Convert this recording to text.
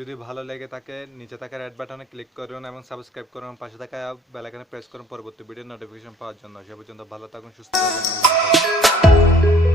যদি ভালো লেগে থাকে নিচে থাকা রেড বাটনে ক্লিক করুন এবং সাবস্ক্রাইব করুন, পাশে থাকা বেল আইকনে প্রেস করুন পরবর্তী ভিডিওর নোটিফিকেশন পাওয়ার জন্য। সে পর্যন্ত ভালো থাকুন, সুস্থ থাকুন।